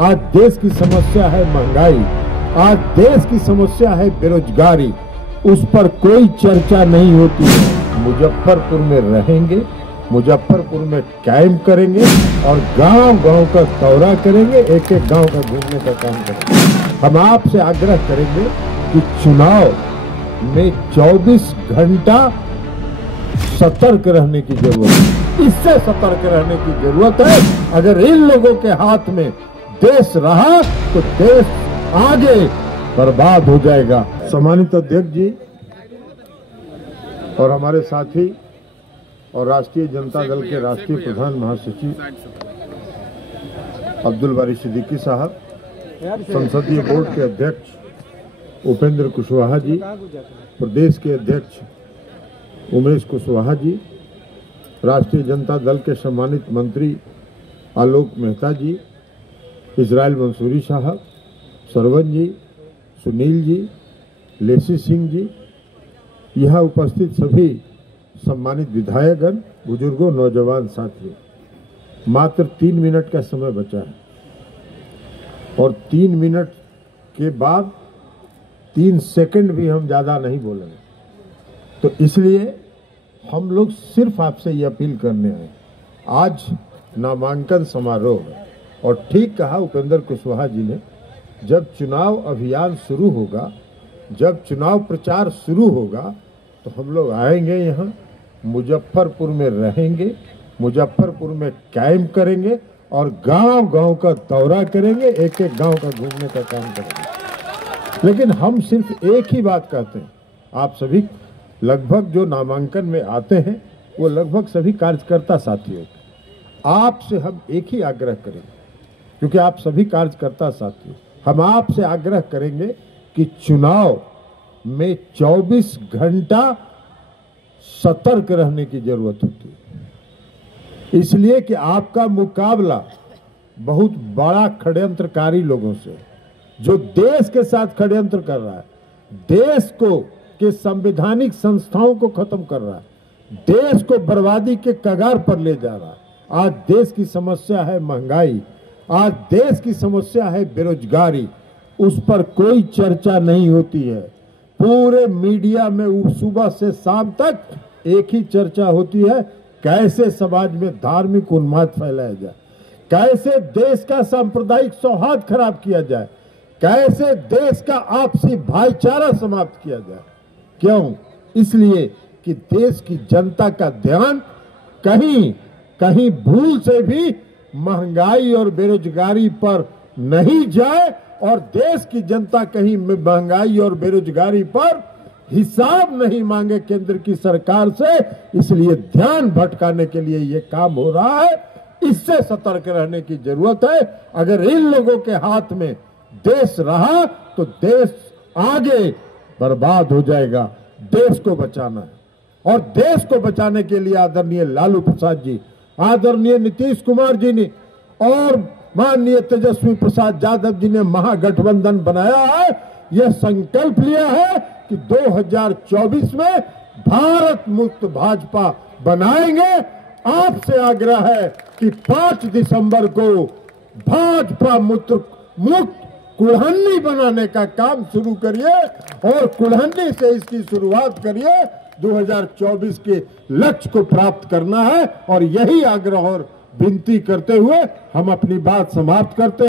आज देश की समस्या है महंगाई, आज देश की समस्या है बेरोजगारी, उस पर कोई चर्चा नहीं होती है। मुजफ्फरपुर में रहेंगे, मुजफ्फरपुर में कायम करेंगे और गांव-गांव का दौरा करेंगे, एक एक गांव का घूमने का काम करेंगे। हम आपसे आग्रह करेंगे कि चुनाव में 24 घंटा सतर्क रहने की जरूरत है। इससे सतर्क रहने की जरूरत है। अगर इन लोगों के हाथ में देश रहा तो देश आगे बर्बाद हो जाएगा। सम्मानित अध्यक्ष जी और हमारे साथी और राष्ट्रीय जनता दल के राष्ट्रीय प्रधान महासचिव अब्दुल बारी सिद्दीकी साहब, संसदीय बोर्ड के अध्यक्ष उपेंद्र कुशवाहा जी, प्रदेश के अध्यक्ष उमेश कुशवाहा जी, राष्ट्रीय जनता दल के सम्मानित मंत्री आलोक मेहता जी, इजराइल मंसूरी साहब, सरवन जी, सुनील जी, लेसी सिंह जी, यहाँ उपस्थित सभी सम्मानित विधायकगण, बुजुर्गों, नौजवान साथियों, मात्र 3 मिनट का समय बचा है और 3 मिनट के बाद 3 सेकंड भी हम ज़्यादा नहीं बोलेंगे। तो इसलिए हम लोग सिर्फ आपसे ये अपील करने आए। आज नामांकन समारोह है और ठीक कहा उपेंद्र कुशवाहा जी ने, जब चुनाव अभियान शुरू होगा, जब चुनाव प्रचार शुरू होगा तो हम लोग आएंगे यहाँ, मुजफ्फरपुर में रहेंगे, मुजफ्फरपुर में कायम करेंगे और गांव-गांव का दौरा करेंगे, एक एक गांव का घूमने का काम करेंगे। लेकिन हम सिर्फ एक ही बात कहते हैं, आप सभी लगभग जो नामांकन में आते हैं वो लगभग सभी कार्यकर्ता साथी होते हैं। आपसे हम एक ही आग्रह करेंगे, क्योंकि आप सभी कार्यकर्ता साथी, हम आपसे आग्रह करेंगे कि चुनाव में 24 घंटा सतर्क रहने की जरूरत होती है। इसलिए कि आपका मुकाबला बहुत बड़ा षड्यंत्रकारी लोगों से, जो देश के साथ षड्यंत्र कर रहा है, देश को के संवैधानिक संस्थाओं को खत्म कर रहा है, देश को बर्बादी के कगार पर ले जा रहा है। आज देश की समस्या है महंगाई, आज देश की समस्या है बेरोजगारी, उस पर कोई चर्चा नहीं होती है। पूरे मीडिया में सुबह से शाम तक एक ही चर्चा होती है, कैसे समाज में धार्मिक उन्माद फैलाया जाए, कैसे देश का सांप्रदायिक सौहार्द खराब किया जाए, कैसे देश का आपसी भाईचारा समाप्त किया जाए। क्यों? इसलिए कि देश की जनता का ध्यान कहीं कहीं भूल से भी महंगाई और बेरोजगारी पर नहीं जाए और देश की जनता कहीं महंगाई और बेरोजगारी पर हिसाब नहीं मांगे केंद्र की सरकार से। इसलिए ध्यान भटकाने के लिए ये काम हो रहा है। इससे सतर्क रहने की जरूरत है। अगर इन लोगों के हाथ में देश रहा तो देश आगे बर्बाद हो जाएगा। देश को बचाना है और देश को बचाने के लिए आदरणीय लालू प्रसाद जी, आदरणीय नीतीश कुमार जी ने और माननीय तेजस्वी प्रसाद यादव जी ने महागठबंधन बनाया है। यह संकल्प लिया है कि 2024 में भारत मुक्त भाजपा बनाएंगे। आपसे आग्रह है कि 5 दिसंबर को भाजपा मुक्त कुल्हनी बनाने का काम शुरू करिए और कुल्हनी से इसकी शुरुआत करिए। 2024 के लक्ष्य को प्राप्त करना है और यही आग्रह और विनती करते हुए हम अपनी बात समाप्त करते हैं।